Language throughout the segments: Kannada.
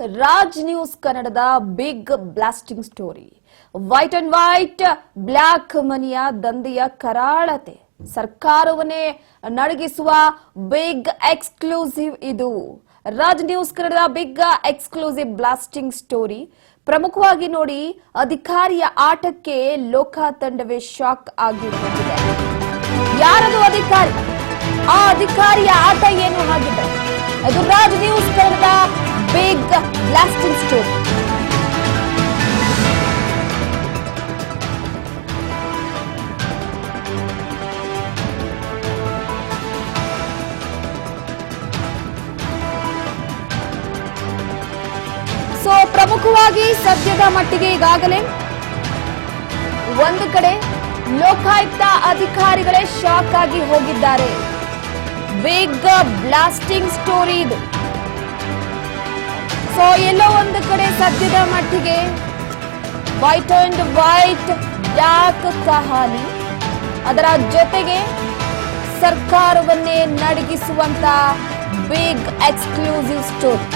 ರಾಜ್ ನ್ಯೂಸ್ ಕನ್ನಡದ big blasting story. White and white black ಮನಿಯ ದಂಧೆಯ ಕರಾಳತೆ ಸರ್ಕಾರವನ್ನೇ ನಡಗಿಸುವ ಬಿಗ್ ಎಕ್ಸ್ಕ್ಲೂಸಿವ್ ಇದು. ರಾಜ್ ನ್ಯೂಸ್ ಕನ್ನಡದ ಬಿಗ್ ಎಕ್ಸ್ಕ್ಲೂಸಿವ್ ಬ್ಲಾಸ್ಟಿಂಗ್ ಸ್ಟೋರಿ. ಪ್ರಮುಖವಾಗಿ ನೋಡಿ, ಅಧಿಕಾರಿಯ ಆಟಕ್ಕೆ ಲೋಕ ತಂಡವೇ ಶಾಕ್ ಆಗಿರುತ್ತದೆ. ಯಾರದು ಅಧಿಕಾರಿ? ಆ ಅಧಿಕಾರಿಯ ಆಟ ಏನು ಆಗಿದೆ? ಇದು ರಾಜ್ ನ್ಯೂಸ್ ಕನ್ನಡದ ಬಿಗ್ ಬ್ಲಾಸ್ಟಿಂಗ್ ಸ್ಟೋರಿ. ಪ್ರಮುಖವಾಗಿ ಸದ್ಯದ ಮಟ್ಟಿಗೆ ಈಗಾಗಲೇ ಒಂದು ಕಡೆ ಲೋಕಾಯುಕ್ತ ಅಧಿಕಾರಿಗಳೇ ಶಾಕ್ ಆಗಿ ಹೋಗಿದ್ದಾರೆ. ಬಿಗ್ ಬ್ಲಾಸ್ಟಿಂಗ್ ಸ್ಟೋರಿ ಇದು. ಎಲ್ಲೋ ಒಂದು ಕಡೆ ಸದ್ಯದ ಮಟ್ಟಿಗೆ ವೈಟ್ ಅಂಡ್ ವೈಟ್ ಬ್ಲಾಕ್ ಕಹಾನಿ, ಅದರ ಜೊತೆಗೆ ಸರ್ಕಾರವನ್ನೇ ನಡಗಿಸುವಂತ ಬಿಗ್ ಎಕ್ಸ್ಕ್ಲೂಸಿವ್ ಸ್ಟೋರಿ.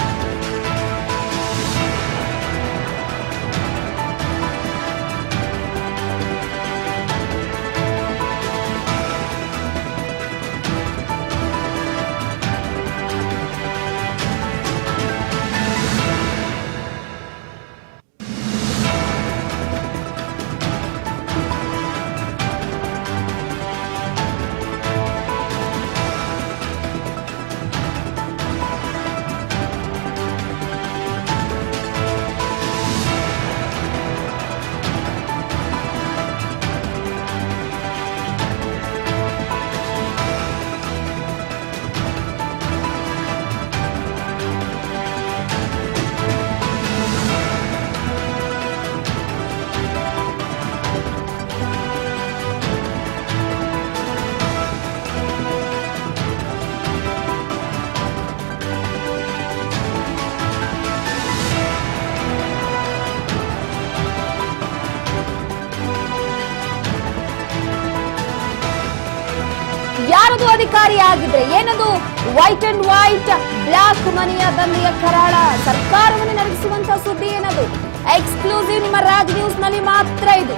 ಯಾರದು ಅಧಿಕಾರಿ ಆಗಿದ್ರೆ ಏನದು? ವೈಟ್ ಅಂಡ್ ವೈಟ್ ಬ್ಲಾಕ್ ಮನಿಯ ದಂಧೆಯ ಕರಾಳ ಸರ್ಕಾರವನ್ನು ನಡೆಸುವಂತಹ ಸುದ್ದಿ ಏನದು? ಎಕ್ಸ್ಕ್ಲೂಸಿವ್ ನಿಮ್ಮ ರಾಜ್ ನ್ಯೂಸ್ ನಲ್ಲಿ ಮಾತ್ರ ಇದು.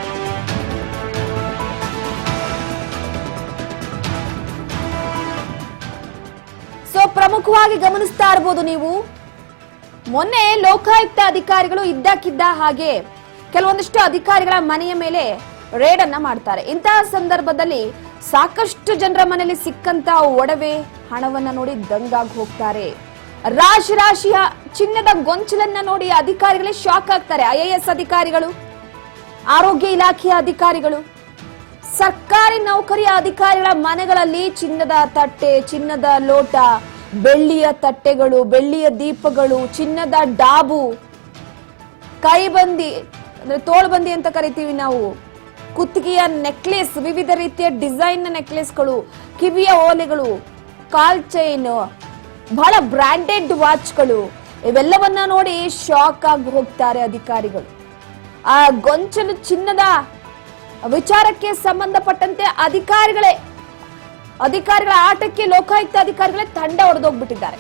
ಪ್ರಮುಖವಾಗಿ ಗಮನಿಸ್ತಾ ಇರಬಹುದು ನೀವು, ಮೊನ್ನೆ ಲೋಕಾಯುಕ್ತ ಅಧಿಕಾರಿಗಳು ಇದ್ದಕ್ಕಿದ್ದ ಹಾಗೆ ಕೆಲವೊಂದಿಷ್ಟು ಅಧಿಕಾರಿಗಳ ಮನೆಯ ಮೇಲೆ ರೇಡ್ ಅನ್ನ ಮಾಡ್ತಾರೆ. ಇಂತಹ ಸಂದರ್ಭದಲ್ಲಿ ಸಾಕಷ್ಟು ಜನರ ಮನೆಯಲ್ಲಿ ಸಿಕ್ಕಂತ ಒಡವೆ ಹಣವನ್ನ ನೋಡಿ ದಂಗಾಗಿ ಹೋಗ್ತಾರೆ. ರಾಶಿಯ ಚಿನ್ನದ ಗೊಂಚಲನ್ನ ನೋಡಿ ಅಧಿಕಾರಿಗಳೇ ಶಾಕ್ ಆಗ್ತಾರೆ. IAS ಅಧಿಕಾರಿಗಳು, ಆರೋಗ್ಯ ಇಲಾಖೆಯ ಅಧಿಕಾರಿಗಳು, ಸರ್ಕಾರಿ ನೌಕರಿಯ ಅಧಿಕಾರಿಗಳ ಮನೆಗಳಲ್ಲಿ ಚಿನ್ನದ ತಟ್ಟೆ, ಚಿನ್ನದ ಲೋಟ, ಬೆಳ್ಳಿಯ ತಟ್ಟೆಗಳು, ಬೆಳ್ಳಿಯ ದೀಪಗಳು, ಚಿನ್ನದ ಡಾಬು, ಕೈಬಂದಿ ಅಂದ್ರೆ ತೋಳ್ಬಂದಿ ಅಂತ ಕರಿತೀವಿ ನಾವು, ಕುತ್ತಿಗೆಯ ನೆಕ್ಲೆಸ್, ವಿವಿಧ ರೀತಿಯ ಡಿಸೈನ್ ನೆಕ್ಲೆಸ್ಗಳು, ಕಿವಿಯ ಓಲೆಗಳು, ಕಾಲ್ ಚೈನ್, ಬಹಳ ಬ್ರಾಂಡೆಡ್ ವಾಚ್ಗಳು, ಇವೆಲ್ಲವನ್ನ ನೋಡಿ ಶಾಕ್ ಆಗಿ ಹೋಗ್ತಾರೆ ಅಧಿಕಾರಿಗಳು. ಆ ಗೊಂಚಲು ಚಿನ್ನದ ವಿಚಾರಕ್ಕೆ ಸಂಬಂಧಪಟ್ಟಂತೆ ಅಧಿಕಾರಿಗಳ ಆಟಕ್ಕೆ ಲೋಕಾಯುಕ್ತ ಅಧಿಕಾರಿಗಳೇ ತಂಡ ಹೊಡೆದೋಗ್ಬಿಟ್ಟಿದ್ದಾರೆ.